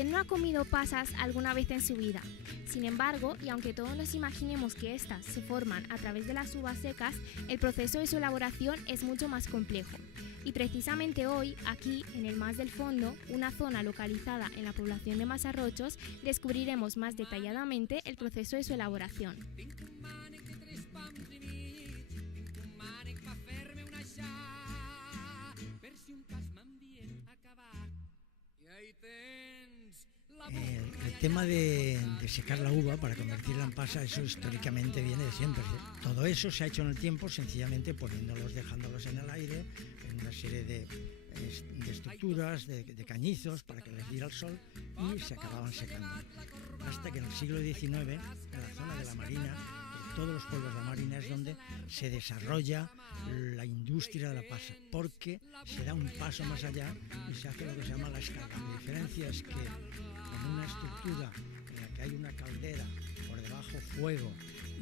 ¿Quién no ha comido pasas alguna vez en su vida? Sin embargo, y aunque todos nos imaginemos que estas se forman a través de las uvas secas, el proceso de su elaboración es mucho más complejo. Y precisamente hoy, aquí, en el Mas del Fondo, una zona localizada en la población de Masarrochos, descubriremos más detalladamente el proceso de su elaboración. El tema de secar la uva para convertirla en pasa, eso históricamente viene de siempre. Todo eso se ha hecho en el tiempo sencillamente dejándolos en el aire, en una serie de estructuras, de cañizos para que les diera el sol y se acababan secando. Hasta que en el siglo XIX, en la zona de la Marina, todos los pueblos de la Marina es donde se desarrolla la industria de la pasa, porque se da un paso más allá y se hace lo que se llama la escalada. La diferencia es que en una estructura en la que hay una caldera, por debajo fuego,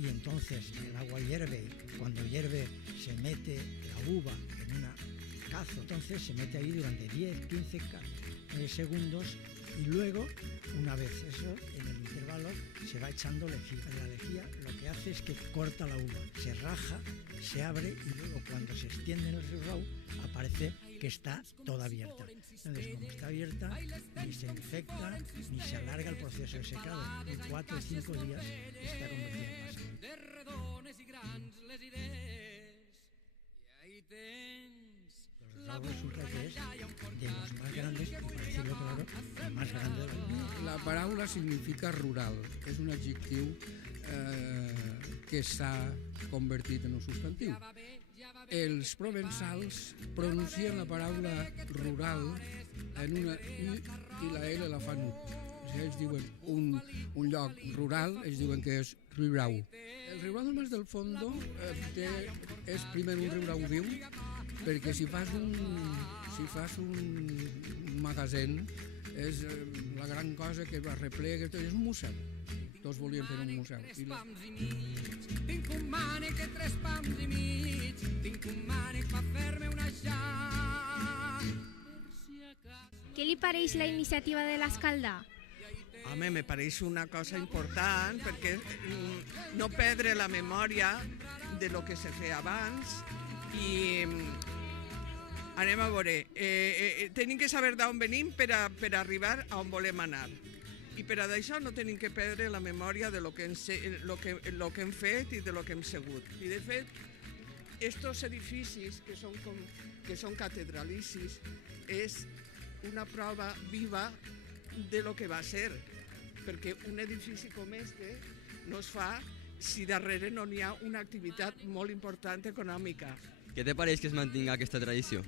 y entonces el agua hierve, y cuando hierve se mete la uva en una cazo, entonces se mete ahí durante 10-15 segundos y luego, una vez eso, en el intervalo se va echando lejía. La lejía lo que hace es que corta la uva, se raja, se abre y luego cuando se extiende en el riurau aparece que está toda abierta. Entonces, como está abierta, ni se infecta ni se alarga el proceso de secado. En 4 o 5 días está convertida en pasa. Luego resulta que es de los más grandes, y para decirlo claro, el más grande del mundo. La paraula significa rural, és un adjectiu que s'ha convertit en un substantiu. Els provençals pronuncien la paraula rural en una i la L la fan U. Si ells diuen un lloc rural, ells diuen que és riurau. El riurau del Mas del Fondo és primer un riurau viu, perquè si fas un magasin és la gran cosa que va replega, és un museu. Tots volien fer un museu. Tinc un mànec de 3 pams i mig, tinc un mànec per fer-me una ja. ¿Qué le parece la iniciativa de l'Escaldà? Home, me pareix una cosa important perquè no perdre la memòria de lo que se feia abans i anem a veure, tenim que saber d'on venim per arribar a on volem anar i per a d'això no tenim que perdre la memòria de lo que hem fet i de lo que hem sigut. I de fet, estos edificis que són catedralicis és una prova viva de lo que va ser, perquè un edifici com este no es fa si darrere no n'hi ha una activitat molt important econòmica. Què te pareix que es mantinga aquesta tradició?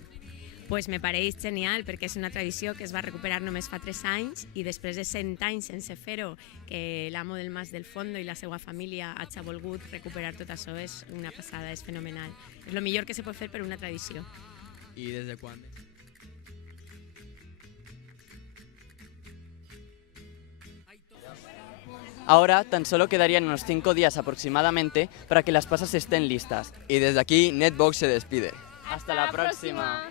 Pues me pareix genial, perquè és una tradició que es va recuperar només fa 3 anys i després de 100 anys sense fer-ho, que l'amo del Mas del Fondo i la seva família hagi volgut recuperar tot això, és una passada, és fenomenal. És el millor que se pot fer per una tradició. I des de quan? Ahora tan solo quedarían unos 5 días aproximadamente para que las pasas estén listas. Y desde aquí, Netbox se despide. ¡Hasta la próxima!